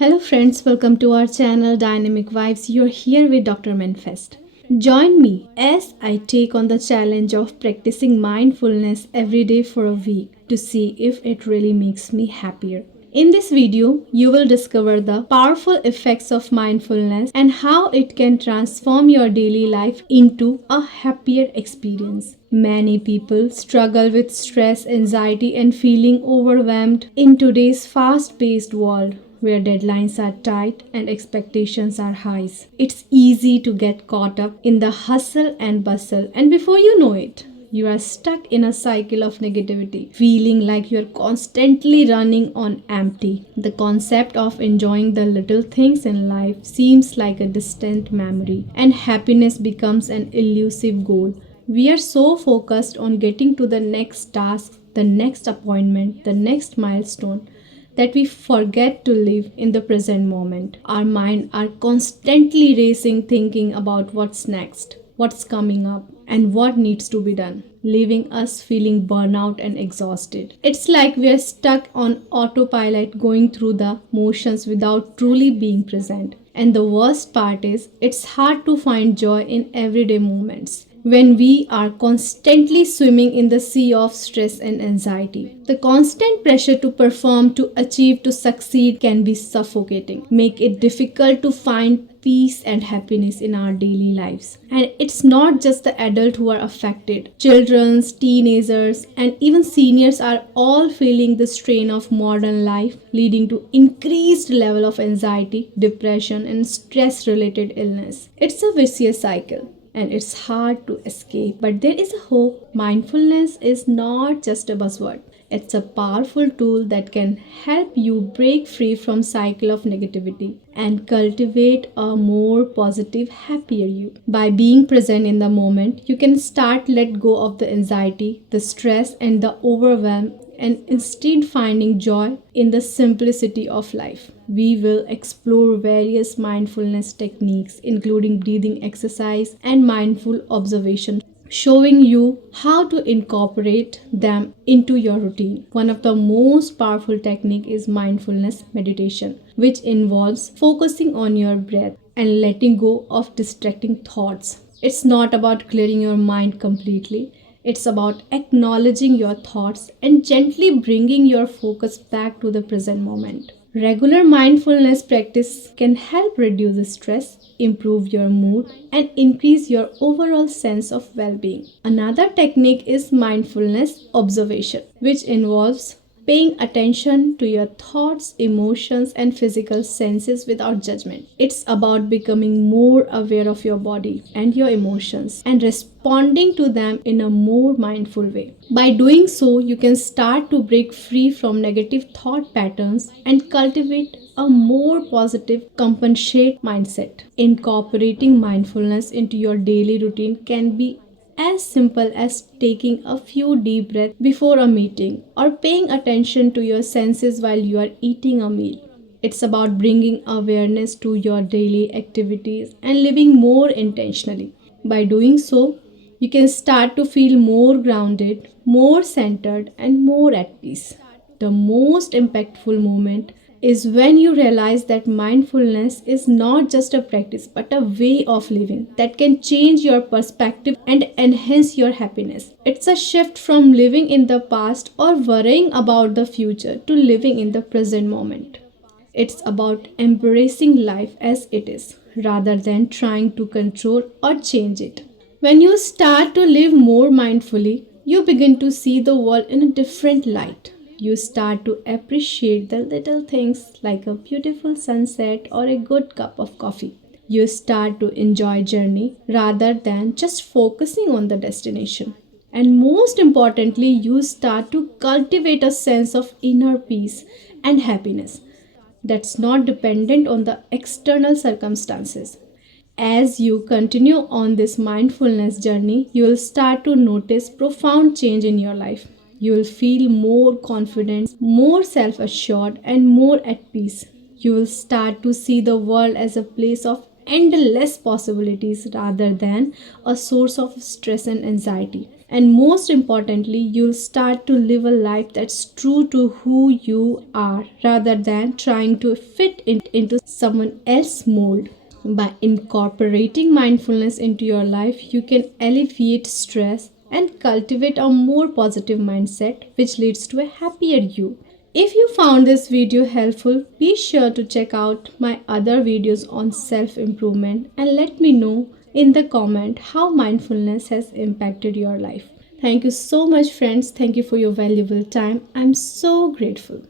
Hello friends, welcome to our channel Dynamic Vibes. You're here with Dr. Manifest. Join me as I take on the challenge of practicing mindfulness every day for a week to see if it really makes me happier. In this video, you will discover the powerful effects of mindfulness and how it can transform your daily life into a happier experience. Many people struggle with stress, anxiety, and feeling overwhelmed in today's fast paced world where deadlines are tight and expectations are high. It's easy to get caught up in the hustle and bustle, and before you know it, you are stuck in a cycle of negativity, feeling like you're constantly running on empty. The concept of enjoying the little things in life seems like a distant memory, and happiness becomes an elusive goal. We are so focused on getting to the next task, the next appointment, the next milestone that we forget to live in the present moment. Our mind are constantly racing thinking about what's next, what's coming up, and what needs to be done, leaving us feeling burnout and exhausted. It's like we're stuck on autopilot going through the motions without truly being present. And the worst part is, it's hard to find joy in everyday moments when we are constantly swimming in the sea of stress and anxiety. The constant pressure to perform, to achieve, to succeed can be suffocating, make it difficult to find peace and happiness in our daily lives. And it's not just the adults who are affected. Children, teenagers, and even seniors are all feeling the strain of modern life, leading to increased level of anxiety, depression, and stress-related illness. It's a vicious cycle and it's hard to escape. But there is a hope. Mindfulness is not just a buzzword. It's a powerful tool that can help you break free from cycle of negativity and cultivate a more positive, happier you. By being present in the moment, you can start let go of the anxiety, the stress and the overwhelm and instead finding joy in the simplicity of life. We will explore various mindfulness techniques, including breathing exercise and mindful observation, showing you how to incorporate them into your routine. One of the most powerful technique is mindfulness meditation, which involves focusing on your breath and letting go of distracting thoughts. It's not about clearing your mind completely. It's about acknowledging your thoughts and gently bringing your focus back to the present moment. Regular mindfulness practice can help reduce stress, improve your mood, and increase your overall sense of well being. Another technique is mindfulness observation, which involves paying attention to your thoughts, emotions, and physical senses without judgment. It's about becoming more aware of your body and your emotions and responding to them in a more mindful way. By doing so, you can start to break free from negative thought patterns and cultivate a more positive, compassionate mindset. Incorporating mindfulness into your daily routine can be as simple as taking a few deep breaths before a meeting or paying attention to your senses while you are eating a meal. It's about bringing awareness to your daily activities and living more intentionally. By doing so, you can start to feel more grounded, more centered, and more at peace. The most impactful moment is when you realize that mindfulness is not just a practice but a way of living that can change your perspective and enhance your happiness. It's a shift from living in the past or worrying about the future to living in the present moment. It's about embracing life as it is rather than trying to control or change it. When you start to live more mindfully, you begin to see the world in a different light. You start to appreciate the little things like a beautiful sunset or a good cup of coffee. You start to enjoy journey rather than just focusing on the destination. And most importantly, you start to cultivate a sense of inner peace and happiness that's not dependent on the external circumstances. As you continue on this mindfulness journey, you will start to notice profound change in your life. You will feel more confident, more self assured, and more at peace. You will start to see the world as a place of endless possibilities rather than a source of stress and anxiety. And most importantly, you'll start to live a life that's true to who you are rather than trying to fit into someone else's mold. By incorporating mindfulness into your life, you can alleviate stress and cultivate a more positive mindset, which leads to a happier you. If you found this video helpful, be sure to check out my other videos on self improvement and let me know in the comment how mindfulness has impacted your life. Thank you so much, friends. Thank you for your valuable time. I'm so grateful.